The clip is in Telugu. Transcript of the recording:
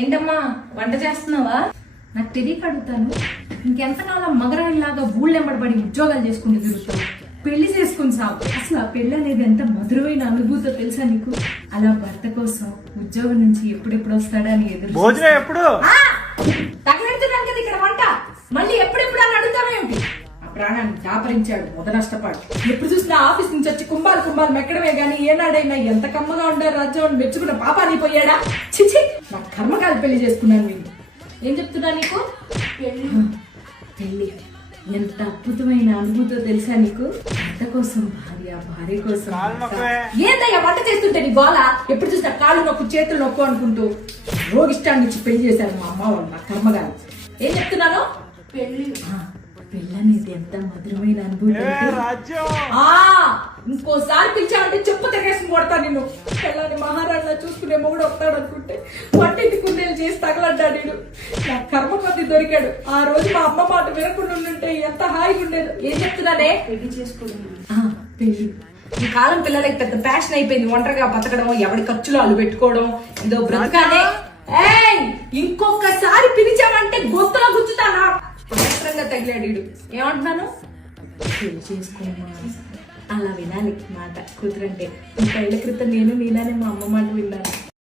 ఏంటమ్మా వంట చేస్తున్నావా? నాకు తెలియక అడుగుతాను, ఇంకెంతకాలం మగరాయిలాగా ఊళ్ళెంబడబడి ఉద్యోగాలు చేసుకుంటూ తిరుగుతావు? పెళ్లి చేసుకుని సాగు. అసలు ఆ పెళ్లి అనేది ఎంత మధురమైన అనుభూతో తెలుసా నీకు? అలా భర్త కోసం ఉద్యోగం నుంచి ఎప్పుడెప్పుడు వస్తాడని ఎదురు తగలెడుతున్నాను కదా ఇక్కడ వంట, మళ్ళీ ఎప్పుడెప్పుడు అని అడుగుతావేమిటి? ఆ ప్రాణాన్ని దాపరించాడు మొదనష్టపాడు. ఎప్పుడు చూసినా ఆఫీస్ నుంచి వచ్చి కుంభాలు మెక్కడమే గానీ ఏనాడైనా ఎంత కమ్మగా ఉండారు రాజ్యం మెచ్చుకున్న పాపాని పోయాడా? చిచి, నా కర్మకాలు పెళ్లి చేసుకున్నాను. నేను ఏం చెప్తున్నా నీకు? పెళ్లి ఎంత అద్భుతమైన అనుభూతో తెలుసా నీకు? భర్త కోసం భార్య కోసం. ఏందయ్యా వంట చేస్తుంటే నీ గోళ? ఎప్పుడు చూసినా కాళ్ళు నొక్కు చేతులు నొక్కు అనుకుంటూ రోగిష్టాన్ని ఇచ్చి పెళ్లి చేశాను మా అమ్మ వాళ్ళు, నా కర్మగారు. ఏం చెప్తున్నాను? పెళ్లి అనేది ఎంత మధురమైన అనుభూతి. ఇంకోసారి పిలిచావంటే చెప్పు తెగేసి కొడతా నిన్ను. పిల్లని మహారాణిలా చూసుకునే మొగుడు వస్తాడు అనుకుంటే వంటింటి కుందేలు చేసి తగలడ్డా నేను. నా కర్మ కొద్ది దొరికాడు. ఆ రోజు మా అమ్మ మాట వినకుండా ఉంటే ఎంత హాయిగా ఉండేది. ఏం చెప్తున్నానే? పెళ్లి చేసుకోవడం. పెళ్లి ఈ కాలం పిల్లలకి పెద్ద ప్యాషన్ అయిపోయింది. ఒంటరిగా బతకడం, ఎవరి ఖర్చులు అల్లు పెట్టుకోవడం, ఇదో బ్రతకానే. ఇంకొకసారి పిలిచావంటే గొంతులో గుచ్చుతానా? పవిత్రంగా తగిలాడు. ఏమంటున్నాను? పెళ్లి చేసుకోమా అలా వినాలి మాట కూతురంటే. 30 ఏళ్ల క్రితం నేను నీలానే మా అమ్మ మాట విన్నాను.